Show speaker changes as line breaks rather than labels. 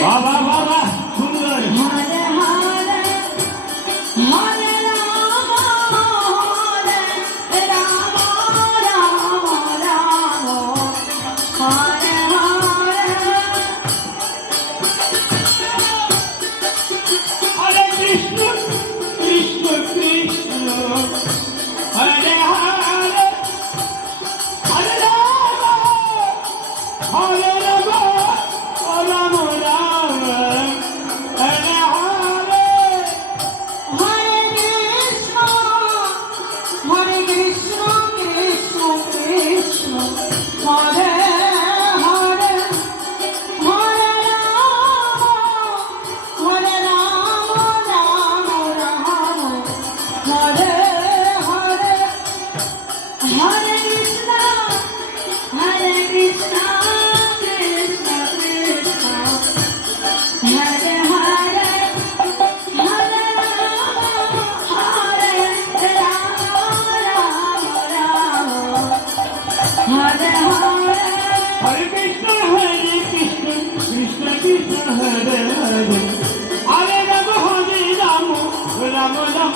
Vai